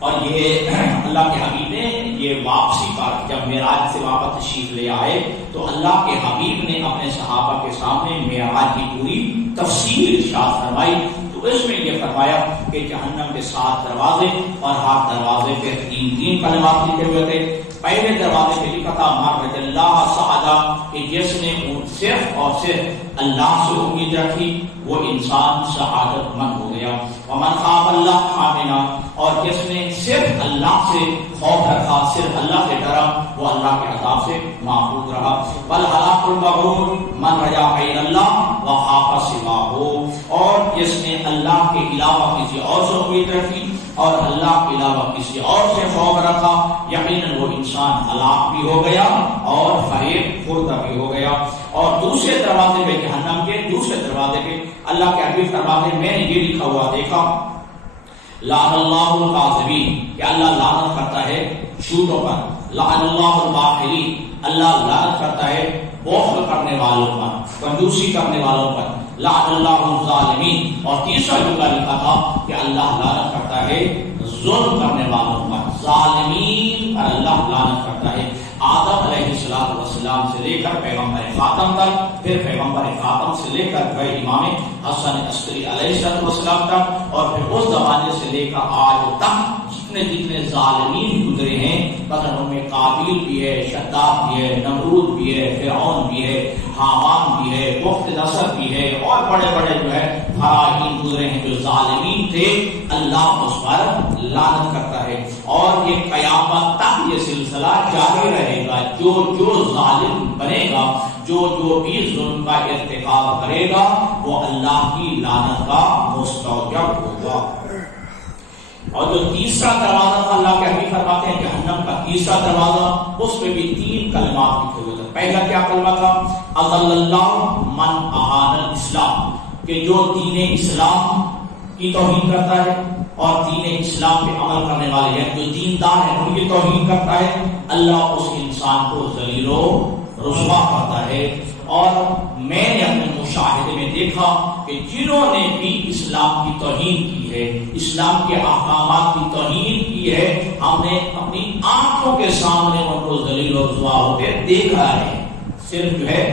اور یہ اللہ کے حبیب نے یہ واپسی پر جب معراج سے واپس تشریف لے آئے تو اللہ کے حبیب نے اپنے صحابہ کے سامنے معراج کی پوری تفصیل ارشاد فرمائی. تو اس میں یہ فرمایا کہ جہنم کے 7 دروازے اور ہر دروازے پہ 3 کلمات لکھے ہوئے تھے. پہلے دروازے پہ لکھا تھا مرد اللہ سعدا کہ جس نے صرف اور صرف اللہ سے امید رکھی وہ انسان سعادت مند ہو گیا. ومن خاف اللہ آمنا اور جس نے صرف اللہ سے خوف رکھا صرف اللہ سے ڈرا وہ اللہ کے عذاب سے محفوظ رہا. والہلاک المغرور من رجا غیر اللہ وخاف سواہ اور جس نے اللہ کے علاوہ کسی اور سے امید رکھی اور اللہ کے علاوہ کسی اور سے خوف رکھا یقیناً وہ انسان ہلاک بھی ہو گیا اور فریب خوردہ بھی ہو گیا. اور دوسرے دروازے پہ جہنم کے دوسرے دروازے پہ اللہ کے حبیب فرماتے میں نے یہ لکھا ہوا دیکھا لعن اللہ الکاذبین کہ اللہ لعنت کرتا ہے جھوٹوں پر. لعن اللہ الباخلین اللہ لعنت کرتا ہے بخل کرنے والوں پر کنجوسی کرنے والوں پر. لعن اللہ الظالمین اور تیسرا جملہ لکھا تھا کہ اللہ لعنت کرتا ہے ظلم کرنے والوں پر. ظالمین پر اللہ لعنت کرتا ہے. آدم علیہ السلام سے لے کر پیغمبر خاتم تک پھر پیغمبر خاتم سے لے کر امام حسن عسکری علیہ السلام تک اور پھر اس زمانے سے لے کر آج تک جتنے ظالمین گزرے ہیں مثلا ان میں قابیل بھی ہے شداد بھی ہے نمرود بھی ہے فرعون بھی ہے حامان بھی ہے وقت نصر بھی ہے اور بڑے بڑے جو ہے فراہین گزرے ہیں جو ظالمین تھے اللہ اس پر لعنت کرتا ہے. اور یہ قیامت تک یہ سلسلہ جاری رہے گا. جو ظالم بنے گا جو بھی ظلم کا ارتکاب کرے گا وہ اللہ کی لعنت کا مستوجب ہوگا. اور جو تیسرا دروازہ تھا اللہ کے حبیب فرماتے ہیں جہنم کا تیسرا دروازہ اس میں بھی 3 کلمات لکھے ہوئے تھے. پہلا کیا کلمہ تھا اضل اللہ من اعان الاسلام کہ جو دین اسلام کی توہین کرتا ہے اور دین اسلام پہ عمل کرنے والے ہیں جو دیندار ہیں ان کی توہین کرتا ہے اللہ اس انسان کو ذلیل و رسوا کرتا ہے. اور میں نے اپنے مشاہدے میں دیکھا کہ جنہوں نے بھی اسلام کی توہین کی ہے اسلام کے احکامات کی توہین کی ہے ہم نے اپنی آنکھوں کے سامنے ان کو ذلیل و رسوا ہوتے دیکھا ہے. صرف جو ہے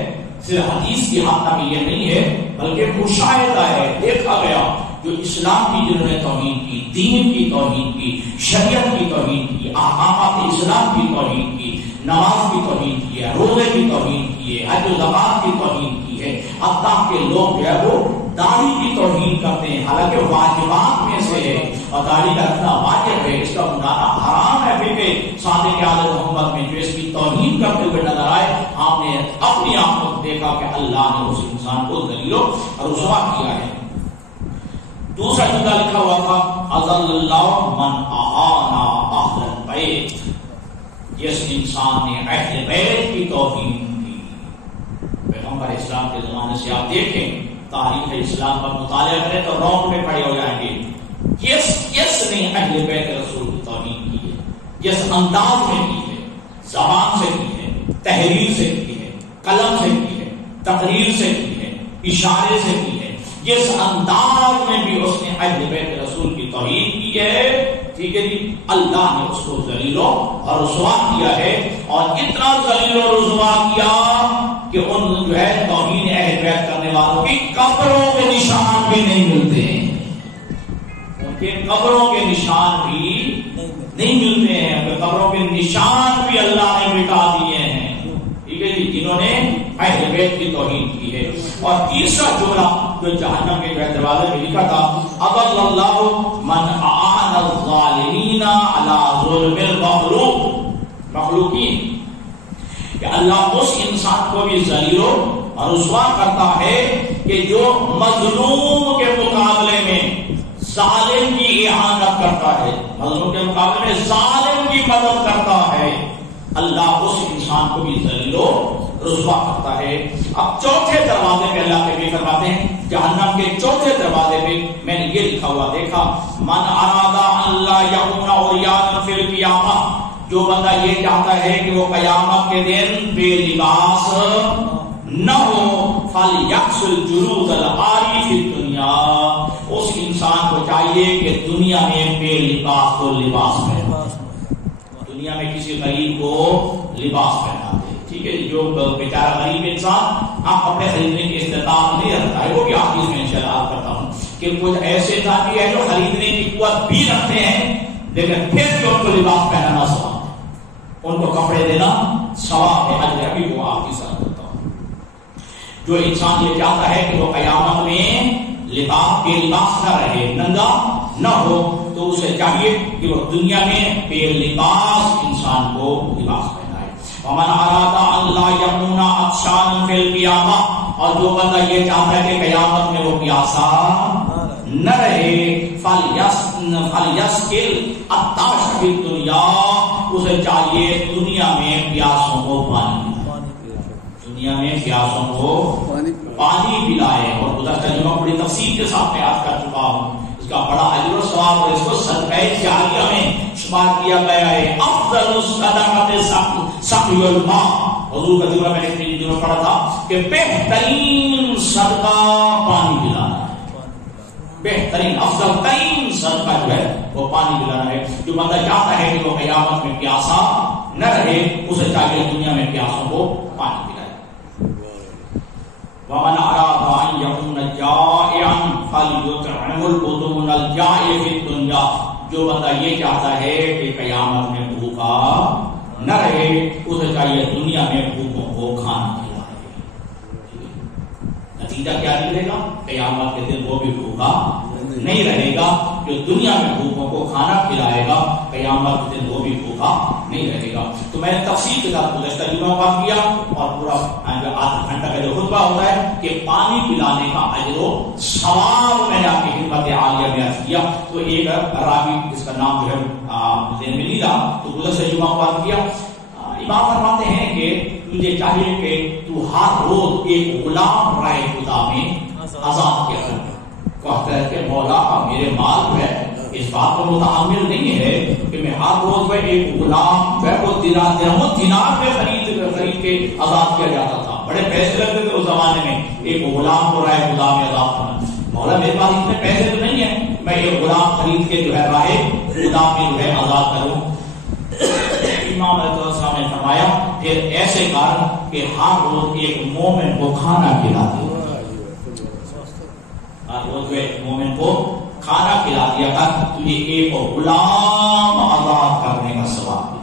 صرف حدیث کی حد تک یہ نہیں ہے بلکہ مشاہدہ ہے دیکھا گیا جو اسلام کی جنہوں نے توہین کی دین کی توہین کی شریعت کی توہین کی احکامات اسلام کی توہین کی نماز کی توہین کی ہے روزے کی توہین کی ہے حج و زکات کی توہین کی ہے. حتیٰ کہ لوگ جو ہے وہ داڑھی کی توہین کرتے ہیں حالانکہ واجبات میں سے ہے اور داڑھی کا اتنا واجب ہے اس کا منانا حرام ہے. پھر صادق آل محمد میں جو اس کی توہین کرتے ہوئے نظر آئے ہم نے اپنی آنکھوں سے دیکھا کہ اللہ نے اس انسان کو ذلیل و رسوا کیا ہے. دوسرا جملہ لکھا ہوا تھا اضل اللہ من اعان اہل البیت جس انسان نے اہل بیت کی توہین کی. پیغمبر اسلام کے زمانے سے آپ دیکھیں تاریخ اسلام کا مطالعہ کریں تو رونگ میں کھڑے ہو جائیں گے. جس نے اہل بیت رسول کی توہین کی ہے جس انداز میں کی ہے زبان سے کی ہے تحریر سے کی ہے قلم سے کی ہے تقریر سے کی ہے اشارے سے کی ہے جس انداز میں بھی اس نے اہل بیت رسول کی توہین کی ہے ٹھیک ہے جی اللہ نے اس کو ذلیل و رسوا کیا ہے. اور اتنا ذلیل و رسوا کیا کہ ان جو ہے توہین اہل بیت کرنے والوں کی قبروں کے نشان بھی نہیں ملتے ہیں. ان کے قبروں کے نشان بھی نہیں ملتے ہیں. قبروں کے نشان بھی اللہ نے مٹا دیے ہیں ٹھیک ہے جی جنہوں نے اہل بیت کی توہین کی ہے. اور تیسرا جملہ جو جہنم کے دروازے میں لکھا تھا اضل اللہ من اعان الظالمین علی ظلم المخلوق مخلوقین کہ اللہ اس انسان کو بھی ذلیل و رسوا کرتا ہے کہ جو مظلوم کے مقابلے میں ظالم کی اعانت کرتا ہے مظلوم کے مقابلے میں ظالم کی مدد کرتا ہے اللہ اس انسان کو بھی ذلیل و رسوا کرتا ہے. اب چوتھے دروازے پہ اللہ کے بھی فرماتے ہیں جہنم کے چوتھے دروازے پہ میں نے یہ لکھا ہوا دیکھا من اراد اللہ یکون عریانا فی القیامہ جو بندہ یہ چاہتا ہے کہ وہ قیامت کے دن بے لباس نہ ہو فلیکسل جلود العاری فی الدنیا اس انسان کو چاہیے کہ دنیا میں بے لباس کو لباس پہنا، دنیا میں کسی غریب کو لباس پہنا دے، ٹھیک ہے. جو بیچارہ غریب انسان کپڑے خریدنے کی استطاعت نہیں رکھتا ہے، وہ بھی حدیث میں انشاءاللہ کرتا ہوں کہ کچھ ایسے انسان بھی ہے جو خریدنے کی قوت بھی رکھتے ہیں لیکن پھر بھی ان کو لباس پہنانا ثواب ہے، ان کو کپڑے دینا ثواب ہے، اجر بھی وہ آپ کی ساتھ کرتا ہوں. جو انسان یہ چاہتا ہے کہ وہ قیامت میں لباس بے لباس نہ رہے، ننگا نہ ہو، تو اسے چاہیے کہ وہ دنیا میں بے لباس انسان کو لباس پہنائے. ومن اراد ان لا يكون عطشانا في القيامة، اور جو بندہ یہ چاہتا ہے کہ قیامت میں وہ پیاسا نہ رہے، فَلْيَسْقِلْ الطَّعْشَ فِي الدُّنْيَا، اسے چاہیے دنیا میں پیاسوں کو پانی پلائے، دنیا میں پیاسوں کو پانی پلائے. اور گزشتہ جمعہ بڑی تفصیل کے ساتھ میں یاد کر چکا ہوں، اس کا بڑا اجر و ثواب اور اس کو صدقہ جاریہ میں شمار کیا گیا ہے. افضل الصدقات سقی الماء، حضور کا جملہ میں نے پچھلے دنوں پڑھا تھا کہ بہترین صدقہ پانی پلانا ہے، بہترین افضل ترین صدقہ جو ہے وہ پانی پلانا ہے. جو بندہ چاہتا ہے کہ وہ قیامت میں پیاسا نہ رہے، اسے چاہیے دنیا میں پیاسوں کو پانی پلائے. ومن اراد ان يكون جائعا فليطعم البطون الجائع في الدنيا، جو بندہ یہ چاہتا ہے کہ قیامت میں بھوکا نہ رہے، اسے چاہیے دنیا میں بھوکوں کو کھانا کھلائے. نتیجہ کیا نکلے گا؟ قیامت کے دن وہ بھی بھوکا نہیں رہے گا. جو دنیا میں بھوکوں کو کھانا کھلائے گا، قیامت کے دن وہ بھی بھوکا نہیں رہے گا. تو میں نے تفصیل کے ساتھ گزشتہ جمعہ بات کیا، اور پورا آدھا گھنٹہ کا جو خطبہ ہوتا ہے کہ پانی پلانے کا اجر و ثواب میں نے آپ کی خدمت عالیہ میں عرض کیا. تو ایک راوی جس کا نام جو ہے ذہن میں نہیں رہا، تو گزشتہ جمعہ بات کیا. امام فرماتے ہیں کہ تجھے چاہیے کہ تو ہر روز ایک غلام رائے خدا میں آزاد کیا کرے. کہتا ہے کہ مولا میرے مال جو ہے اس بات کو متحمل نہیں ہے کہ میں ہر روز میں ایک غلام جو ہے وہ دینار میں خرید کے آزاد کیا جاتا تھا. بڑے پیسے لگتے تھے اس زمانے میں ایک غلام کو رائے خدا میں آزاد کرنا. مولا میرے پاس اتنے پیسے تو نہیں ہیں میں ایک غلام خرید کے جو ہے رائے خدا میں جو ہے آزاد کروں. امام علیہ السلام نے فرمایا پھر ایسے کر کہ ہر روز ایک مومن کو کھانا کھلا دے، ہر روز ایک مومن کو کھانا کھلا دیا کر، تجھے ایک غلام آزاد کرنے کا ثواب